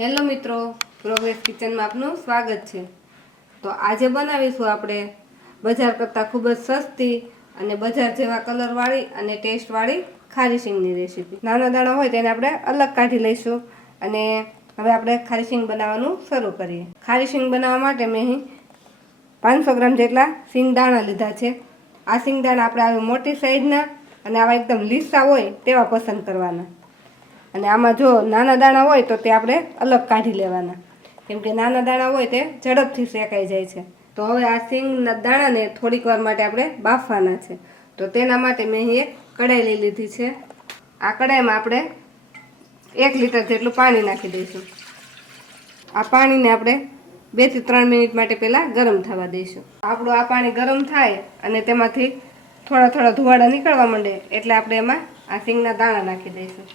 Hello મિત્રો, progress કિચનમાં આપનું સ્વાગત છે। તો આજે બનાવીશું આપણે બજાર કરતાં ખૂબ જ સસ્તી અને બજાર જેવા કલરવાળી અને ટેસ્ટવાળી ખારી સિંગની રેસીપી। નાના દાણા હોય તેને આપણે અલગ કાઢી લઈશું અને હવે આપણે ખારી સિંગ બનાવવાનું શરૂ કરીએ। ખારી સિંગ બનાવવા માટે મેં અહીં 500 ગ્રામ જેટલા સિંગ દાણા લીધા છે। આ સિંગ દાણા આપણે આવી મોટી સાઈઝના અને આવા એકદમ લીસા હોય તેવા પસંદ કરવાના। અને આમાં જો નાના દાણા હોય તો તે આપણે અલગ કાઢી લેવાના, કેમ કે નાના દાણા હોય તે ઝડપથી શેકાઈ જાય છે। તો હવે આ સિંગના દાણાને થોડીક વાર માટે આપણે બાફવાના છે। તો તેના માટે મેં અહીં એક કઢાઈ લઈ લીધી છે। આ કઢાઈમાં આપણે 1 લીટર જેટલું પાણી નાખી દઈશું। આ પાણીને આપણે 2 થી 3 મિનિટ માટે પહેલાં ગરમ થવા દઈશું। આપણું આ પાણી ગરમ થાય અને તેમાંથી થોડા થોડા ધુવાડા નીકળવા માંડે એટલે આપણે એમાં આ સિંગના દાણા નાખી દઈશું।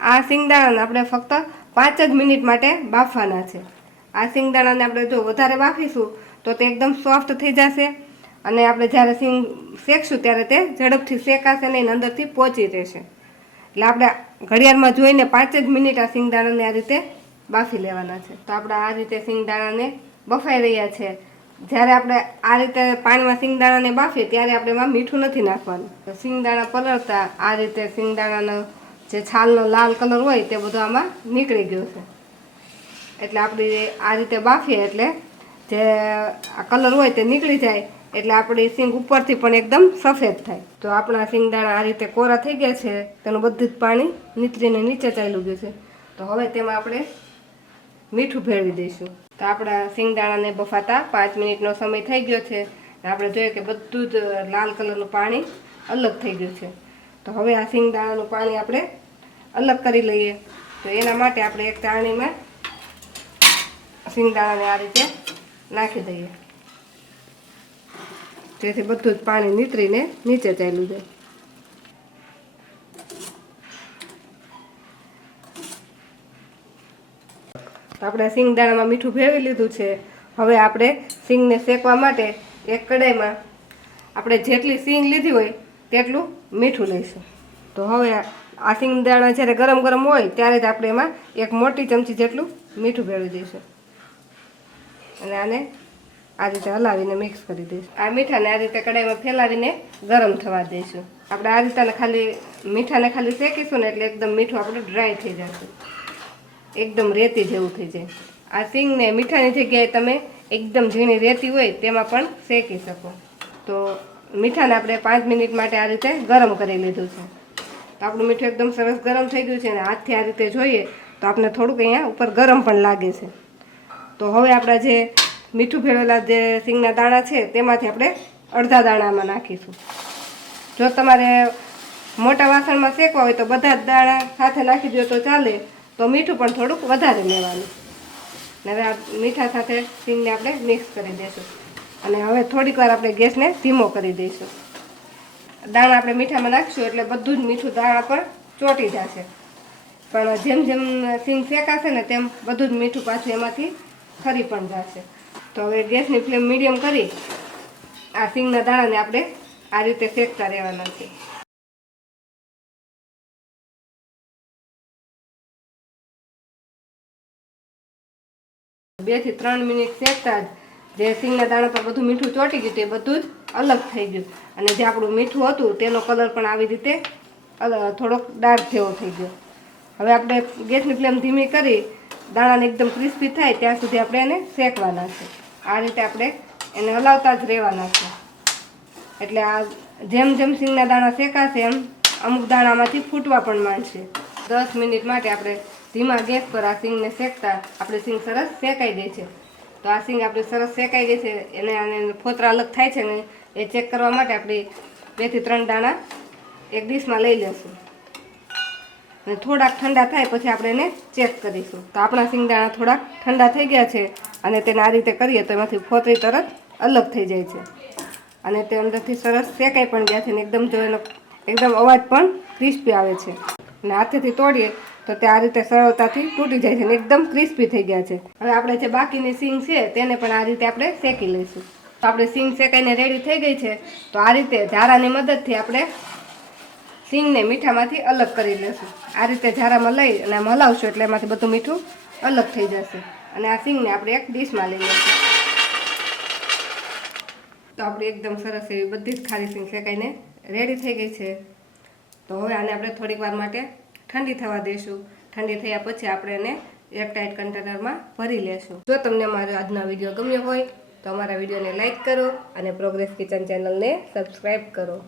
આ સિંગદાણાને આપણે ફક્ત 5 જ મિનિટ માટે બાફવાના છે। આ સિંગદાણાને આપણે જો વધારે બાફીશું તો તે એકદમ સોફ્ટ થઈ જશે અને આપણે જ્યારે સિંગ શેકશું ત્યારે તે ઝડપથી શેકાશે નહીં, અંદરથી પહોંચી રહેશે। એટલે આપણે ઘડિયાળમાં જોઈને 5 જ મિનિટ આ સિંગદાણાને આ રીતે બાફી લેવાના છે। તો આપણે આ રીતે સિંગદાણાને બફાઈ રહ્યા છે। જ્યારે આપણે આ રીતે પાણીમાં સિંગદાણાને બાફીએ ત્યારે આપણે એમાં મીઠું નથી નાખવાનું। તો સિંગદાણા પલળતા આ રીતે સિંગદાણાનો જે છાલનો લાલ કલર હોય તે બધો આમાં નીકળી ગયો છે। એટલે આપણે આ રીતે બાફીએ એટલે જે આ કલર હોય તે નીકળી જાય એટલે આપણી સિંગ ઉપરથી પણ એકદમ સફેદ થાય। તો આપણા સિંગદાણા આ રીતે કોરા થઈ ગયા છે, તેનું બધું જ પાણી નીતરીને નીચે ચાલ્યું ગયું છે। તો હવે તેમાં આપણે મીઠું ભેળવી દઈશું। તો આપણા સિંગદાણાને બફાતા 5 મિનિટનો સમય થઈ ગયો છે। આપણે જોઈએ કે બધું જ લાલ કલરનું પાણી અલગ થઈ ગયું છે। તો હવે આ સિંગદાણાનું પાણી આપણે અલગ કરી લઈએ। તો એના માટે આપણે એક ચાળણીમાં સિંગદાણાને આ રીતે નાખી દઈએ, જેથી બધું જ પાણી નીતરીને નીચે ચાલ્યું જાય। તો આપણે સિંગદાણામાં મીઠું ભેળવી લીધું છે। હવે આપણે સિંગને શેકવા માટે એક કઢાઈમાં આપણે જેટલી સિંગ લીધી હોય તેટલું મીઠું લઈશું। તો હવે આ સિંગદાણા જ્યારે ગરમ ગરમ હોય ત્યારે જ આપણે એમાં 1 મોટી ચમચી જેટલું મીઠું ભેળવી દઈશું અને આને આ રીતે હલાવીને મિક્સ કરી દઈશું। આ મીઠાને આ રીતે કઢાઈમાં ફેલાવીને ગરમ થવા દઈશું। આપણે આ રીતે મીઠાને ખાલી શેકીશું ને એટલે એકદમ મીઠું આપણું ડ્રાય થઈ જશે, એકદમ રેતી જેવું થઈ જાય। આ સિંગને મીઠાની જગ્યાએ તમે એકદમ ઝીણી રેતી હોય તેમાં પણ શેકી શકો। તો મીઠાને આપણે 5 મિનિટ માટે આ રીતે ગરમ કરી લીધું છે। તો આપણું મીઠું એકદમ સરસ ગરમ થઈ ગયું છે અને હાથથી આ રીતે જોઈએ તો આપણે થોડુંક અહીંયા ઉપર ગરમ પણ લાગે છે। તો હવે આપણા જે મીઠું ભેળવેલા જે સિંગના દાણા છે તેમાંથી આપણે અડધા દાણામાં નાખીશું। જો તમારે મોટા વાસણમાં શેકવા હોય તો બધા જ દાણા સાથે નાખી દો તો ચાલે, તો મીઠું પણ થોડુંક વધારે લેવાનું। હવે આ મીઠા સાથે સિંગને આપણે મિક્સ કરી દઈશું અને હવે થોડીક વાર આપણે ગેસને ધીમો કરી દઈશું। દાણા આપણે મીઠામાં નાખીશું એટલે બધું જ મીઠું દાણા પર ચોંટી જશે, પણ જેમ જેમ સિંગ શેકાશે ને તેમ બધું જ મીઠું પાછું એમાંથી ખરી પણ જશે। તો હવે ગેસની ફ્લેમ મીડિયમ કરી આ સિંગના દાણાને આપણે આ રીતે શેકતા રહેવાના છે। 2 થી 3 મિનિટ શેકતા જ જે સિંગના દાણા પર બધું મીઠું ચોંટી ગયું તે બધું જ અલગ થઈ ગયું અને જે આપણું મીઠું હતું તેનો કલર પણ આવી રીતે થોડોક ડાર્ક જેવો થઈ ગયો। હવે આપણે ગેસની ફ્લેમ ધીમી કરી દાણાને એકદમ ક્રિસ્પી થાય ત્યાં સુધી આપણે એને શેકવાના છે। આ રીતે આપણે એને હલાવતા જ રહેવાના છે, એટલે આ જેમ જેમ સિંગના દાણા શેકાશે એમ અમુક દાણામાંથી ફૂટવા પણ માંડશે। 10 મિનિટ માટે આપણે ધીમા ગેસ પર આ સિંગને શેકતા આપણી સિંગ સરસ શેકાઈ ગઈ છે। તો આ સિંગ આપણી સરસ શેકાઈ ગઈ છે, એને ફોતરા અલગ થાય છે ને એ ચેક કરવા માટે આપણે 2 થી 3 દાણા એક ડીશમાં લઈ લેશું અને થોડાક ઠંડા થાય પછી આપણે એને ચેક કરીશું। તો આપણા સિંગદાણા થોડાક ઠંડા થઈ ગયા છે અને તેને આ રીતે કરીએ તો એમાંથી ફોતરી તરત અલગ થઈ જાય છે અને તે અંદરથી સરસ શેકાઈ પણ ગયા છે અને એકદમ અવાજ પણ ક્રિસ્પી આવે છે અને હાથેથી તોડીએ તો તે આ રીતે સરળતાથી તૂટી જાય છે અને એકદમ ક્રિસ્પી થઈ ગયા છે। હવે આપણે જે બાકીની સિંગ છે તેને પણ આ રીતે આપણે શેકી લઈશું। તો આપણે સિંગ શેકાઈને રેડી થઈ ગઈ છે। તો આ રીતે ધારાની મદદથી આપણે સિંગને મીઠામાંથી અલગ કરી લેશું. આ રીતે ઝારામાં લઈ અને આમ હલાવશું એટલે એમાંથી બધું મીઠું અલગ થઈ જશે. અને આ સિંગને આપણે એક ડીશમાં લઈ લઈશું. તો આપણી એકદમ સરસ એવી બધી જ ખારી સિંગ શેકાઈને રેડી થઈ ગઈ છે. તો હવે આને આપણે થોડીક વાર માટે ઠંડી થવા દઈશું. ઠંડી થયા પછી આપણે એને એક ટાઈટ કન્ટેનરમાં ભરી લેશું. જો તમને અમારો આજનો વિડીયો ગમ્યો હોય તો અમારા વિડીયોને લાઈક કરો અને પ્રોગ્રેસ કિચન ચેનલને સબસ્ક્રાઈબ કરો.